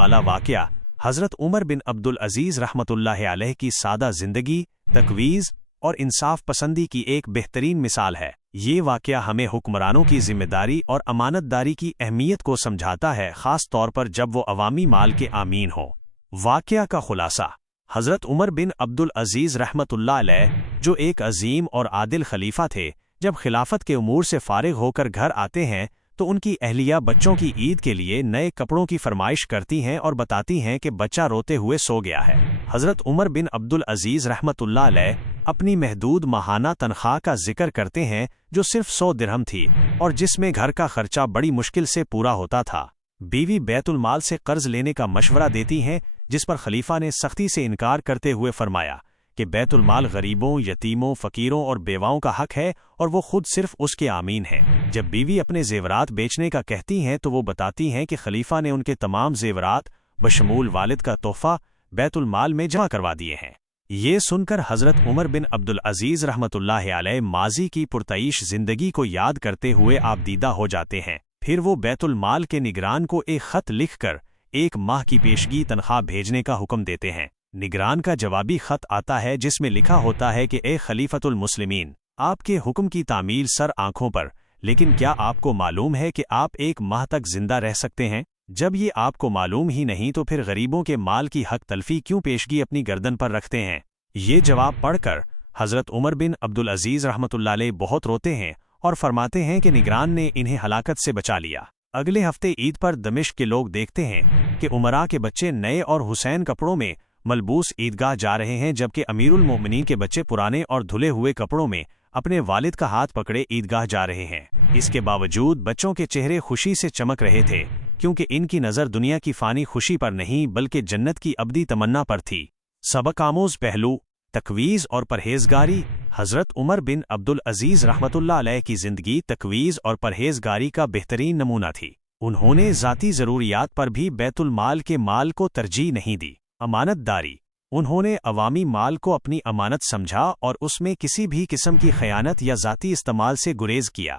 والا واقعہ حضرت عمر بن عبدالعزیز رحمۃ اللہ علیہ کی سادہ زندگی، تقویز اور انصاف پسندی کی ایک بہترین مثال ہے۔ یہ واقعہ ہمیں حکمرانوں کی ذمہ داری اور امانت داری کی اہمیت کو سمجھاتا ہے، خاص طور پر جب وہ عوامی مال کے امین ہوں۔ واقعہ کا خلاصہ: حضرت عمر بن عبدالعزیز رحمۃ اللہ علیہ، جو ایک عظیم اور عادل خلیفہ تھے، جب خلافت کے امور سے فارغ ہو کر گھر آتے ہیں تو ان کی اہلیہ بچوں کی عید کے لیے نئے کپڑوں کی فرمائش کرتی ہیں اور بتاتی ہیں کہ بچہ روتے ہوئے سو گیا ہے۔ حضرت عمر بن عبدالعزیز رحمۃ اللہ علیہ اپنی محدود ماہانہ تنخواہ کا ذکر کرتے ہیں، جو صرف 100 درہم تھی اور جس میں گھر کا خرچہ بڑی مشکل سے پورا ہوتا تھا۔ بیوی بیت المال سے قرض لینے کا مشورہ دیتی ہیں، جس پر خلیفہ نے سختی سے انکار کرتے ہوئے فرمایا کہ بیت المال غریبوں، یتیموں، فقیروں اور بیواؤں کا حق ہے اور وہ خود صرف اس کے آمین ہیں۔ جب بیوی اپنے زیورات بیچنے کا کہتی ہیں تو وہ بتاتی ہیں کہ خلیفہ نے ان کے تمام زیورات بشمول والد کا تحفہ بیت المال میں جمع کروا دیے ہیں۔ یہ سن کر حضرت عمر بن عبدالعزیز رحمۃ اللہ علیہ ماضی کی پرتعیش زندگی کو یاد کرتے ہوئے آبدیدہ ہو جاتے ہیں۔ پھر وہ بیت المال کے نگران کو ایک خط لکھ کر 1 ماہ کی پیشگی تنخواہ بھیجنے کا حکم دیتے ہیں۔ نگران کا جوابی خط آتا ہے جس میں لکھا ہوتا ہے کہ اے خلیفۃ المسلمین، آپ کے حکم کی تعمیل سر آنکھوں پر، لیکن کیا آپ کو معلوم ہے کہ آپ 1 ماہ تک زندہ رہ سکتے ہیں؟ جب یہ آپ کو معلوم ہی نہیں تو پھر غریبوں کے مال کی حق تلفی کیوں پیشگی اپنی گردن پر رکھتے ہیں؟ یہ جواب پڑھ کر حضرت عمر بن عبدالعزیز رحمۃ اللہ علیہ بہت روتے ہیں اور فرماتے ہیں کہ نگران نے انہیں ہلاکت سے بچا لیا۔ اگلے ہفتے عید پر دمشق کے لوگ دیکھتے ہیں کہ امراء کے بچے نئے اور حسین کپڑوں میں ملبوس عیدگاہ جا رہے ہیں، جبکہ امیر المومنین کے بچے پرانے اور دھلے ہوئے کپڑوں میں اپنے والد کا ہاتھ پکڑے عیدگاہ جا رہے ہیں۔ اس کے باوجود بچوں کے چہرے خوشی سے چمک رہے تھے، کیونکہ ان کی نظر دنیا کی فانی خوشی پر نہیں بلکہ جنت کی ابدی تمنا پر تھی۔ سبق آموز پہلو: تقویز اور پرہیزگاری۔ حضرت عمر بن عبدالعزیز رحمۃ اللہ علیہ کی زندگی تقویز اور پرہیزگاری کا بہترین نمونہ تھی۔ انہوں نے ذاتی ضروریات پر بھی بیت المال کے مال کو ترجیح نہیں دی۔ امانت داری: انہوں نے عوامی مال کو اپنی امانت سمجھا اور اس میں کسی بھی قسم کی خیانت یا ذاتی استعمال سے گریز کیا۔